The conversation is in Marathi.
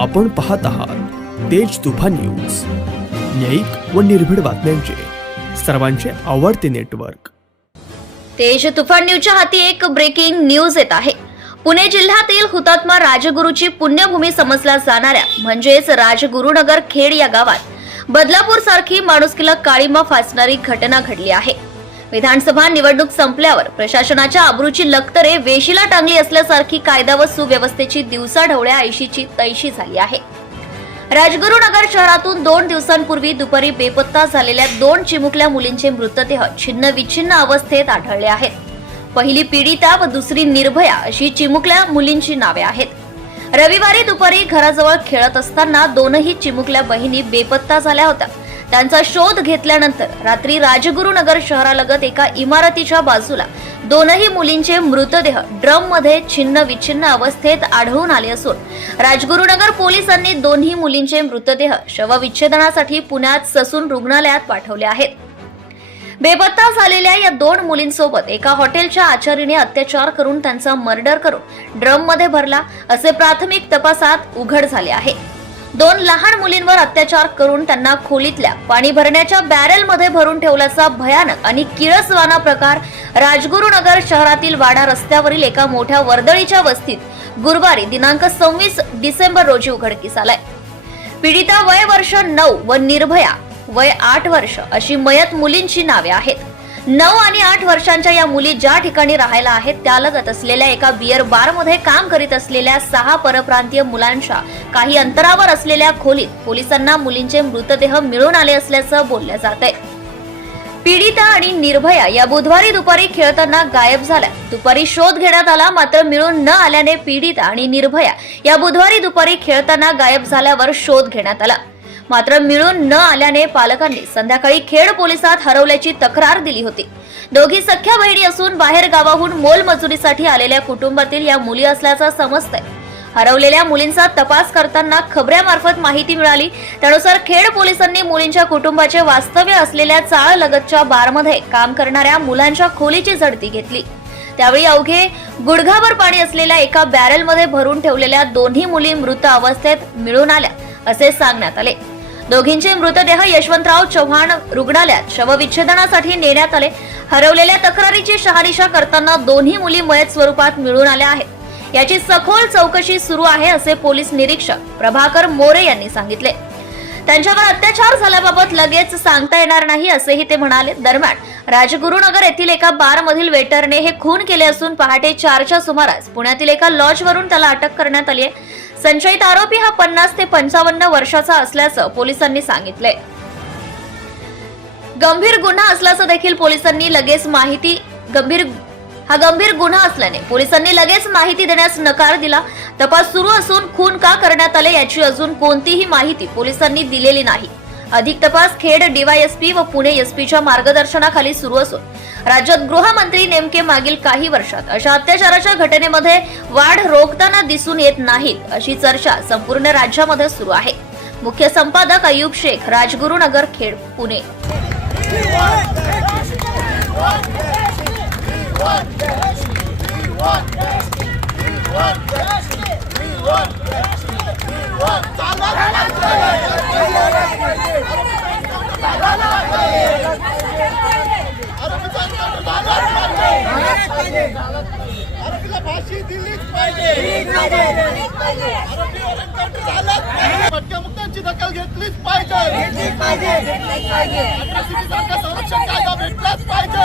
आपण पाहत आहात तेज तुफान न्यूज. न्यायिक व निर्भीड बातम्यांचे. सर्वांचे आवडते नेटवर्क. तेज तुफान न्यूजच्या हाती एक ब्रेकिंग न्यूज येत आहे. पुणे जिल्ह्यातील हुतात्मा राजगुरूची पुण्यभूमी समजल्या जाणाऱ्या म्हणजेच राजगुरुनगर खेड या गावात बदलापूर सारखी माणुसकीला काळीमा फासणारी घटना घडली आहे. विधानसभा निवडणूक संपल्यावर प्रशासनाच्या आबरूची लक्तरे वेशीला टांगली असल्यासारखी कायदा व सुव्यवस्थेची दिवसाढवळ्या ऐशीची तैशी झाली आहे. राजगुरुनगर शहरातून दोन दिवसांपूर्वी दुपारी बेपत्ता झालेल्या दोन चिमुकल्या मुलींचे मृतदेह छिन्नविच्छिन्न अवस्थेत आढळले आहेत. पहिली पीडिता व दुसरी निर्भया अशी चिमुकल्या मुलींची नावे आहेत. रविवारी दुपारी घराजवळ खेळत असताना दोनही चिमुकल्या बहिणी बेपत्ता झाल्या होत्या. त्यांचा शोध घेतल्यानंतर रात्री राजगुरुनगर शहरालगत एका इमारतीच्या बाजूला दोनही मुलींचे मृतदेह ड्रममध्ये छिन्न विच्छिन्न अवस्थेत आढळून आले असून राजगुरुनगर पोलिसांनी दोन्ही मुलींचे मृतदेह शवविच्छेदनासाठी पुण्यात ससून रुग्णालयात पाठवले आहेत. बेपत्ता झालेल्या या दोन मुलींसोबत एका हॉटेलच्या आचारीने अत्याचार करून त्यांचा मर्डर करून ड्रममध्ये भरला असे प्राथमिक तपासात उघड झाले आहे. दोन लहान मुलींवर अत्याचार करून त्यांना खोलीतल्या पाणी भरण्याच्या बॅरेलमध्ये भरून ठेवल्याचा भयानक आणि किळसवाना प्रकार राजगुरुनगर शहरातील वाडा रस्त्यावरील एका मोठ्या वर्दळीच्या वस्तीत गुरुवारी दिनांक सव्वीस डिसेंबर रोजी उघडकीस आलाय. पीडिता वय वर्ष नऊ व निर्भया वय आठ वर्ष अशी मयत मुलींची नावे आहेत. नऊ आणि आठ वर्षांच्या या मुली ज्या ठिकाणी राहायला आहेत त्यालगत असलेल्या एका बियर बारमध्ये काम करीत असलेल्या सहा परप्रांतीय मुलांच्या काही अंतरावर असलेल्या खोलीत पोलिसांना मुलींचे मृतदेह मिळून आले असल्याचं बोललं जात आहे. पीडिता आणि निर्भया या बुधवारी दुपारी खेळताना गायब झाल्या. दुपारी शोध घेण्यात आला मात्र मिळून न आल्याने पीडिता आणि निर्भया या बुधवारी दुपारी खेळताना गायब झाल्यावर शोध घेण्यात आला. मात्र मिळून न आल्याने पालकांनी संध्याकाळी खेड पोलिसात हरवल्याची तक्रार दिली होती. दोघी सख्या बहिणी असून बाहेर गावाहून मोलमजुरीसाठी आलेल्या कुटुंबातील या मुली असल्याचं समजतंय हरवलेल्या मुलींचा तपास करताना खबऱ्यामार्फत माहिती मिळाली. त्यानुसार खेड पोलिसांनी मुलींच्या कुटुंबाचे वास्तव्य असलेल्या चाळ लगतच्या बारमध्ये काम करणाऱ्या मुलांच्या खोलीची झडती घेतली. त्यावेळी अवघे गुडघाभर पाणी असलेल्या एका बॅरलमध्ये भरून ठेवलेल्या दोन्ही मुली मृत अवस्थेत मिळून आल्या असे सांगण्यात आले. दोघींचे मृतदेह यशवंतराव चव्हाण रुग्णालयात शवविच्छेदनासाठी नेण्यात आले. हरवलेल्या तक्रारीची शहानिशा करताना दोन्ही मुली मयत स्वरूपात मिळून आल्या आहेत. याची सखोल चौकशी सुरू आहे असे पोलीस निरीक्षक प्रभाकर मोरे यांनी सांगितले. त्यांच्यावर अत्याचार झाल्याबाबत लगेच सांगता येणार नाही असेही ते म्हणाले. दरम्यान राजगुरुनगर येथील एका बारमधील वेटरने हे खून केले असून पहाटे चारच्या सुमारास पुण्यातील एका लॉजवरून त्याला अटक करण्यात आली आहे. संशयित आरोपी हा पन्नास ते पंचावन्न वर्षाचा असल्याचं पोलिसांनी सांगितलंय गंभीर गुन्हा असल्याचं देखील पोलिसांनी लगेच माहिती गंभीर हा गंभीर गुन्हा असल्याने पोलिसांनी लगेच माहिती देण्यास नकार दिला. तपास सुरू असून खून का करण्यात आले याची अजून कोणतीही माहिती पोलिसांनी दिलेली नाही. अधिक तपास खेड डीवायएसपी व पुणे एसपीच्या मार्गदर्शनाखाली सुरू असून राज्यात गृहमंत्री नेमके मागील काही वर्षात अशा अत्याचाराच्या घटनेमध्ये वाढ रोखताना दिसून येत नाहीत अशी चर्चा संपूर्ण राज्यामध्ये सुरू आहे मुख्य संपादक Ayub Shaikh Rajgurunagar Khed Pune We want justice. We want justice. We want justice. Encounter झालंच नाही भटक्यामुक्तांची दखल घेतलीच पाहिजे अट्रॉसिटी सारखा संरक्षण कायदा भेटलाच पाहिजे.